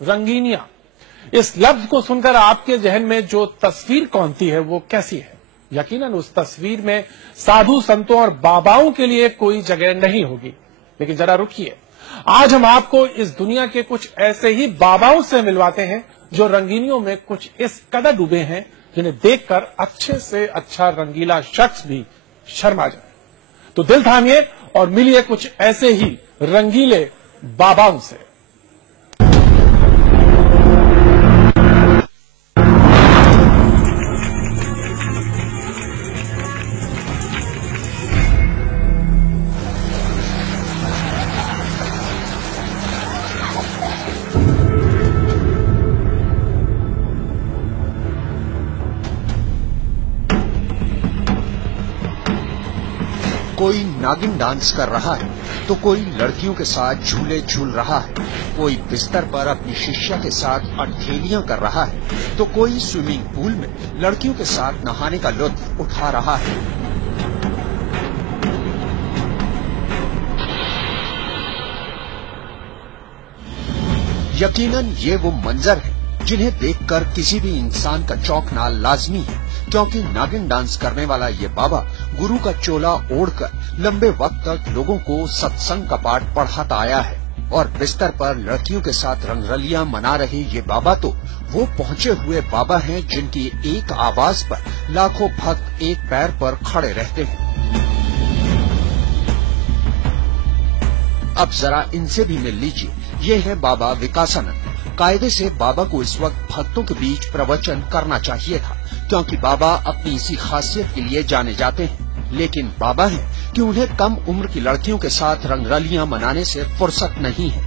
रंगीनिया, इस लफ्ज को सुनकर आपके जहन में जो तस्वीर कौंधती है वो कैसी है? यकीनन उस तस्वीर में साधु संतों और बाबाओं के लिए कोई जगह नहीं होगी। लेकिन जरा रुकिए, आज हम आपको इस दुनिया के कुछ ऐसे ही बाबाओं से मिलवाते हैं जो रंगीनियों में कुछ इस कदर डूबे हैं जिन्हें देखकर अच्छे से अच्छा रंगीला शख्स भी शर्मा जाए। तो दिल थामिए और मिलिए कुछ ऐसे ही रंगीले बाबाओं से। कोई नागिन डांस कर रहा है तो कोई लड़कियों के साथ झूले झूल रहा है, कोई बिस्तर पर अपनी शिष्या के साथ अठेलियां कर रहा है तो कोई स्विमिंग पूल में लड़कियों के साथ नहाने का लुत्फ उठा रहा है। यकीनन ये वो मंजर है जिन्हें देखकर किसी भी इंसान का चौंकना लाजमी है, क्योंकि नागिन डांस करने वाला ये बाबा गुरु का चोला ओढ़कर लंबे वक्त तक लोगों को सत्संग का पाठ पढ़ाता आया है और बिस्तर पर लड़कियों के साथ रंगरलियां मना रहे ये बाबा तो वो पहुंचे हुए बाबा हैं जिनकी एक आवाज पर लाखों भक्त एक पैर पर खड़े रहते हैं। अब जरा इनसे भी मिल लीजिए, ये है बाबा विकासानंद। कायदे से बाबा को इस वक्त भक्तों के बीच प्रवचन करना चाहिए था, क्योंकि बाबा अपनी इसी खासियत के लिए जाने जाते हैं। लेकिन बाबा हैं कि उन्हें कम उम्र की लड़कियों के साथ रंगरलियां मनाने से फुर्सत नहीं है।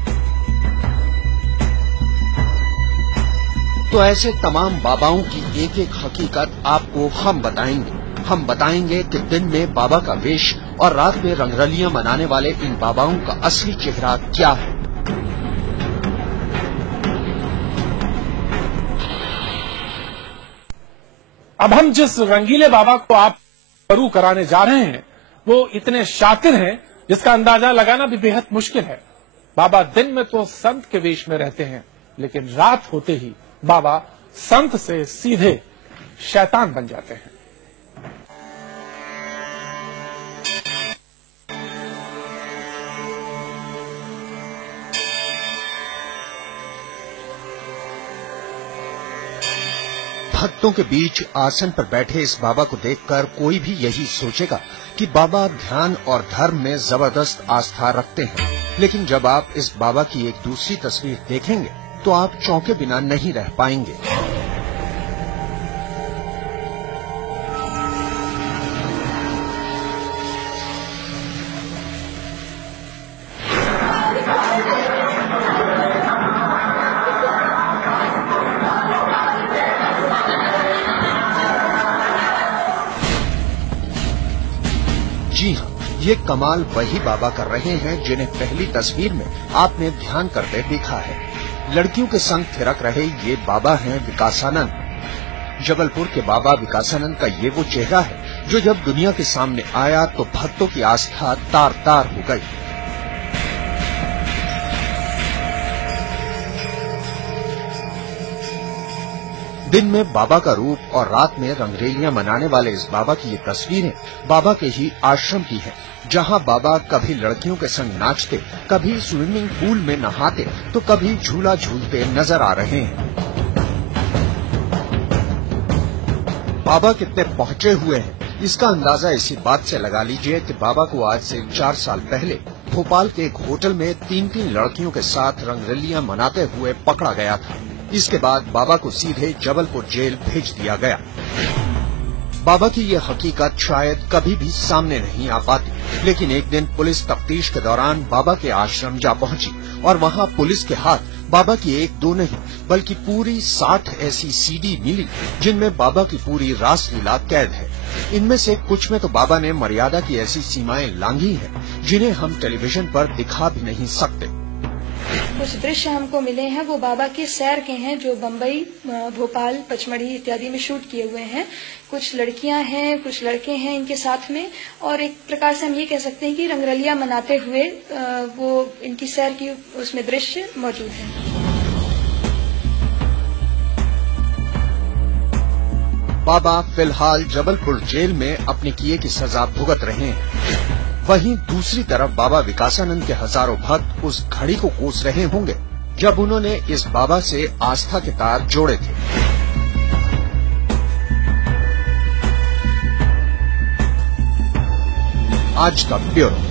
तो ऐसे तमाम बाबाओं की एक एक हकीकत आपको हम बताएंगे। हम बताएंगे कि दिन में बाबा का वेश और रात में रंगरलियां मनाने वाले इन बाबाओं का असली चेहरा क्या है। अब हम जिस रंगीले बाबा को आप शुरू कराने जा रहे हैं वो इतने शातिर हैं जिसका अंदाजा लगाना भी बेहद मुश्किल है। बाबा दिन में तो संत के वेश में रहते हैं, लेकिन रात होते ही बाबा संत से सीधे शैतान बन जाते हैं। भक्तों के बीच आसन पर बैठे इस बाबा को देखकर कोई भी यही सोचेगा कि बाबा ध्यान और धर्म में जबरदस्त आस्था रखते हैं। लेकिन जब आप इस बाबा की एक दूसरी तस्वीर देखेंगे तो आप चौंके बिना नहीं रह पाएंगे। जी हाँ, ये कमाल वही बाबा कर रहे हैं जिन्हें पहली तस्वीर में आपने ध्यान करते देखा है। लड़कियों के संग थिरक रहे ये बाबा हैं विकासानंद। जबलपुर के बाबा विकासानंद का ये वो चेहरा है जो जब दुनिया के सामने आया तो भक्तों की आस्था तार तार हो गई। दिन में बाबा का रूप और रात में रंगरेलियां मनाने वाले इस बाबा की ये तस्वीरें बाबा के ही आश्रम की हैं, जहां बाबा कभी लड़कियों के संग नाचते, कभी स्विमिंग पूल में नहाते तो कभी झूला झूलते नजर आ रहे हैं। बाबा कितने पहुंचे हुए हैं इसका अंदाजा इसी बात से लगा लीजिए कि बाबा को आज से 4 साल पहले भोपाल के एक होटल में 3 लड़कियों के साथ रंगरलियां मनाते हुए पकड़ा गया था। इसके बाद बाबा को सीधे जबलपुर जेल भेज दिया गया। बाबा की ये हकीकत शायद कभी भी सामने नहीं आ पाती, लेकिन एक दिन पुलिस तफ्तीश के दौरान बाबा के आश्रम जा पहुंची और वहां पुलिस के हाथ बाबा की 1-2 नहीं बल्कि पूरी 60 ऐसी सीडी मिली जिनमें बाबा की पूरी रासलीला कैद है। इनमें से कुछ में तो बाबा ने मर्यादा की ऐसी सीमाएं लांघी हैं जिन्हें हम टेलीविजन पर दिखा भी नहीं सकते। कुछ दृश्य हमको मिले हैं वो बाबा के सैर के हैं जो बम्बई, भोपाल, पचमढ़ी इत्यादि में शूट किए हुए हैं। कुछ लड़कियां हैं, कुछ लड़के हैं इनके साथ में, और एक प्रकार से हम ये कह सकते हैं कि रंगरलियां मनाते हुए वो इनकी सैर की उसमें दृश्य मौजूद है। बाबा फिलहाल जबलपुर जेल में अपने किए की सजा भुगत रहे हैं। वहीं दूसरी तरफ बाबा विकासानंद के हजारों भक्त उस घड़ी को कोस रहे होंगे जब उन्होंने इस बाबा से आस्था के तार जोड़े थे। आज का ब्यूरो।